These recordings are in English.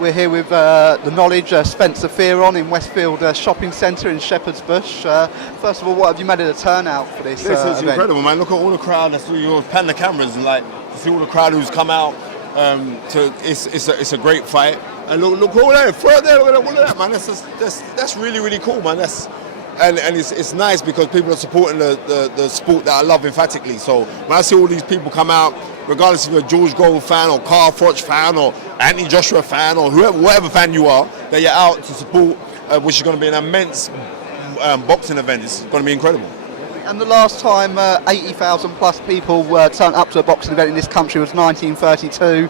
We're here with the Knowledge, Spencer Fearon in Westfield Shopping Centre in Shepherd's Bush. First of all, what have you made of the turnout for this This is event? incredible, man. Look at all the crowd. That's you pan the cameras and like to see all the crowd who's come out. It's a great fight. And look all that, look at all that, man. That's really cool, man. And it's nice because people are supporting the sport that I love emphatically. So when I see all these people come out, regardless if you're a George Gold fan or Carl Froch fan or Anthony Joshua fan or whatever fan you are, that you're out to support, which is going to be an immense boxing event. It's going to be incredible. And the last time 80,000 plus people turned up to a boxing event in this country was 1932.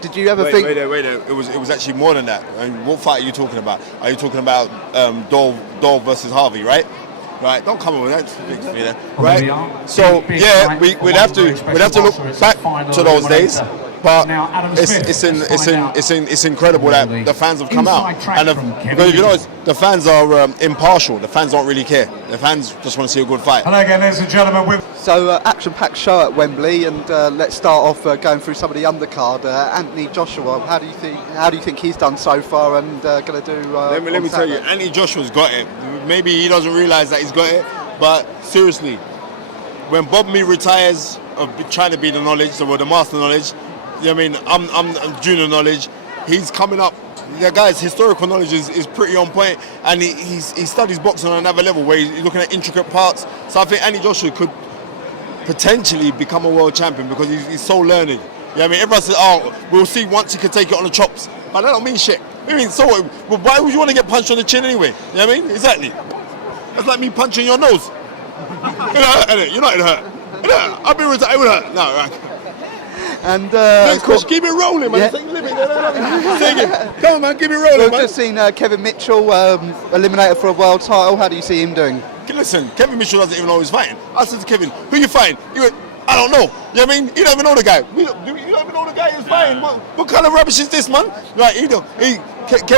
Did you ever think? Wait there. It was actually more than that. I mean, what fight are you talking about? Are you talking about Dole versus Harvey, right? Right. Don't come over that. Right. So yeah, we'd have to look back to those days. But it's incredible that the fans have come out, and because you know the fans are impartial. The fans don't really care. The fans just want to see a good fight. Hello again, ladies and gentlemen. So action-packed show at Wembley, and let's start off going through some of the undercard. Anthony Joshua, how do you think he's done so far, and going to do? Let me tell you, Anthony Joshua's got it. Maybe he doesn't realise that he's got it, but seriously, when Bob Mee retires of trying to be the Knowledge, or the Master Knowledge. I mean, I'm junior Knowledge. He's coming up. The guy's historical knowledge is pretty on point, and he studies boxing on another level where he's looking at intricate parts. So I think Andy Joshua could potentially become a world champion because he's so learned. You know what I mean? Everyone says, "Oh, we'll see once he can take it on the chops," but that don't mean shit. I mean, so why would you want to get punched on the chin anyway? You know what I mean? Exactly. That's like me punching your nose. You're not in hurt. I've been retired. It would hurt. No, right. And keep it rolling, man. Yeah. Come on, man, keep it rolling, We've man. just seen Kevin Mitchell eliminated for a world title. How do you see him doing? Listen, Kevin Mitchell doesn't even know who's fighting. I said to Kevin, who you fighting? He went, I don't know. You know what I mean? You don't even know the guy. You don't even know the guy who's fighting. What kind of rubbish is this, man? Right,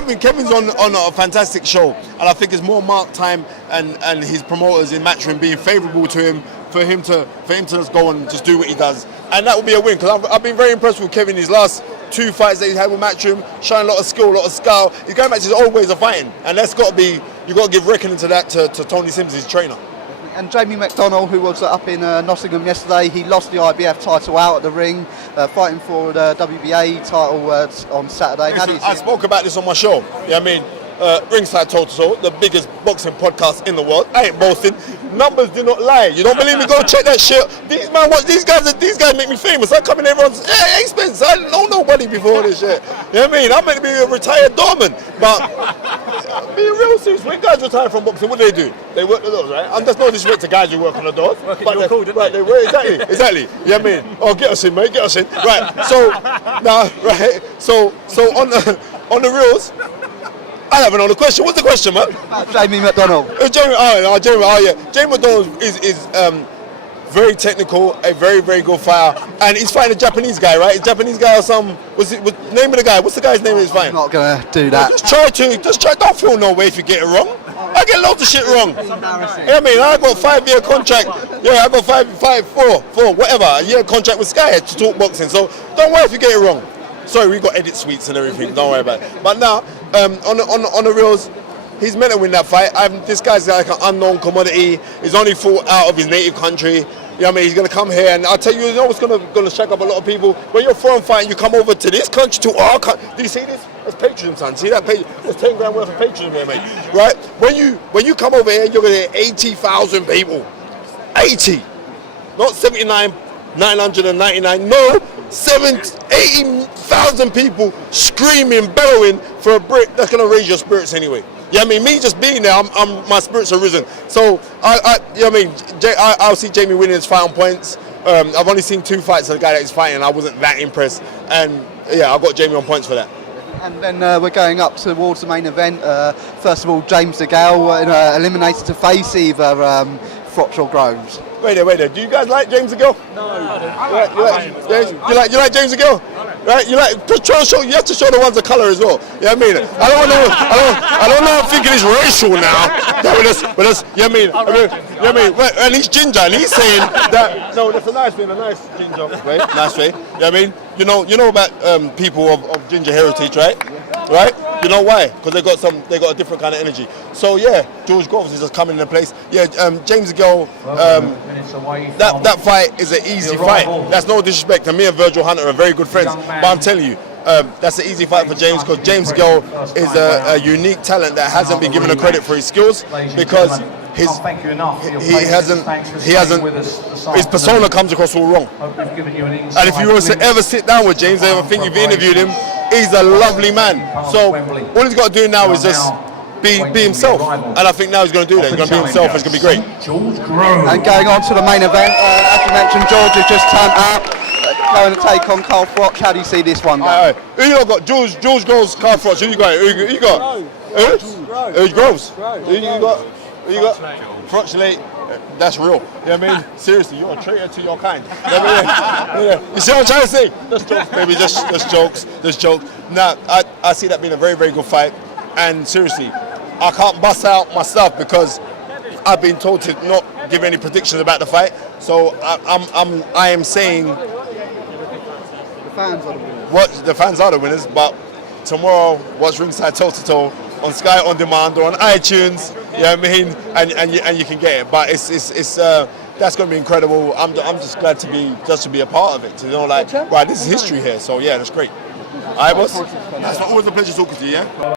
Kevin's on a fantastic show, and I think it's more Mark time and his promoters in Matchroom being favourable to him for him to just go and just do what he does, and that would be a win because I've been very impressed with Kevin. His last 2 fights that he's had with Matchroom, showing a lot of skill, a lot of skill. He's going back to his old ways of fighting, and that's got to be, you've got to give reckoning to that to Tony Sims, his trainer. And Jamie McDonnell, who was up in Nottingham yesterday, he lost the IBF title out at the ring, fighting for the WBA title on Saturday. How do you see I spoke about this on my show. Yeah, I mean, Ringside Total, the biggest boxing podcast in the world. I ain't boasting. Numbers do not lie. You don't believe me? Go check that shit. These guys make me famous. I come in everyone's, hey, Spence, I didn't know nobody before this shit. You know what I mean? I'm meant to be a retired doorman, but be real serious. When guys retire from boxing, what do? They work the doors, right? I'm just no disrespect to guys who work on the doors. They work, exactly. You know what I mean? Oh, get us in, mate. Get us in. Right. So on the reels. I don't know the question. What's the question, man? Jamie McDonnell. Jamie McDonnell is very technical, a very good fighter, and he's fighting a Japanese guy, right? A Japanese guy or some. Name of the guy? What's the guy's name of his fight? I'm not gonna do that. Just try. Don't feel no way if you get it wrong. I get loads of shit wrong. Yeah, I mean, I got a 5-year contract. Yeah, I got 4 whatever, a year contract with Sky to talk boxing. So don't worry if you get it wrong. Sorry, we got edit suites and everything. Don't worry about it. But now, on the reels, he's meant to win that fight. This guy's like an unknown commodity. He's only fought out of his native country. You know what I mean? He's going to come here, and I'll tell you, you know what's going to shake up a lot of people? When you're a foreign fighter, you come over to this country, to our country. Do you see this? That's patriotism, son. See that? There's 10 grand worth of patriotism here, mate. Right? When you come over here, you're going to get 80,000 people. 80. Not 79,999. No. 80,000 people screaming, bellowing for a Brit. That's going to raise your spirits anyway. Yeah, I mean, me just being there, my spirits are risen. So, I'll see Jamie winning his fight on points. I've only seen 2 fights of the guy that he's fighting. I wasn't that impressed. And yeah, I've got Jamie on points for that. And then we're going up towards the main event. First of all, James DeGale eliminated to face either Froch or Groves. Wait there. Do you guys like James DeGale? No. You like James DeGale? right? You like just try to show. You have to show the ones of color as well. You know what I mean? I don't know. I'm thinking it's racial now. That we just, you know what I mean? You know what I mean? Well, and he's ginger, and he's saying that. No, that's a nice thing, a nice ginger, right? Nice way. You know what I mean? You know about people of ginger heritage, right? Right? You know why? Because they got a different kind of energy. So yeah, George Groves is just coming into place. Yeah, James Gill, that fight is an easy fight. That's no disrespect. And me and Virgil Hunter are very good friends. But I'm telling you, that's an easy fight for James because James Gill is a unique talent that hasn't been given the credit for his skills because his persona comes across all wrong. And if you were to ever sit down with James, I ever think you've interviewed him, he's a lovely man. So all he's got to do now is just be himself. And I think now he's going to do that. He's going to be himself. It's going to be great. And going on to the main event, as you mentioned, George has just turned up, going to take on Carl Froch. How do you see this one going? Who you got? George Groves, Carl Froch. Who you got? Who you got? Who's Groves? Who you got? Who you got? Froch late. That's real. You know what I mean? Seriously, you're a traitor to your kind. You know what I mean? You see what I'm trying to say? Just jokes, baby. Just jokes. Just jokes. Now, I see that being a very, very good fight. And seriously, I can't bust out my stuff because I've been told to not give any predictions about the fight. So I am saying The fans are the winners. what the fans are the winners. But tomorrow, watch Ringside Toe to Toe on Sky On Demand or on iTunes. You know what I mean? And you can get it. But it's that's going to be incredible. I'm just glad to be a part of it. To know like, right, this is history here. So yeah, that's great. All right, boss. That's always a pleasure talking to you. Yeah.